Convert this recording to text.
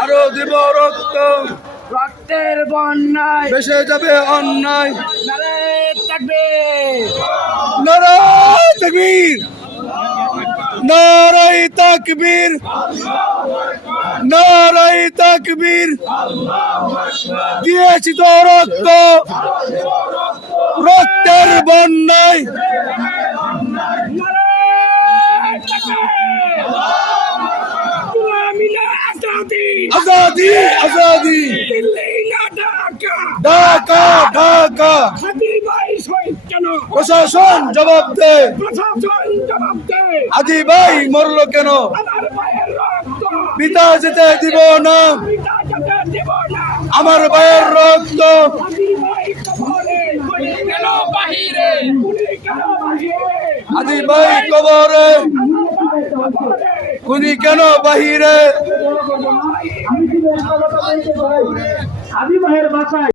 আরো দিব রক্ত, রক্তের বন্যায় ভেসে যাবে অন্যায়। নারায়ে তাকবীর, নারায়ে তাকবীর, নারায়ে তাকবীর, নারায়ে তাকবীর। দিয়েছি তো রক্ত, রক্তের বন্যায়। নারায়ে তাকবীর। গোলামি না আজাদি, আজাদি আজাদি, দিল্লি না ঢাকা। ঢাকা ঢাকা। হাদি ভাই শহীদ কেন? প্রশাসন জবাব দে, প্রশাসন জবাব দে। হাদি ভাই মরলো কেন? আমার ভাইয়ের রক্ত পিতা যেতে দিব না, পিতা যেতে দেব না। আমার ভাইয়ের রক্ত। হাদি ভাই কবরে, গুলি কেন বাহিরে? গুলি কেন বাহিরে? হাদি ভাই কবরে, আমার ভাই কবরে। খুনি কেন বাহিরে? আদি ভাইয়ের বাসায়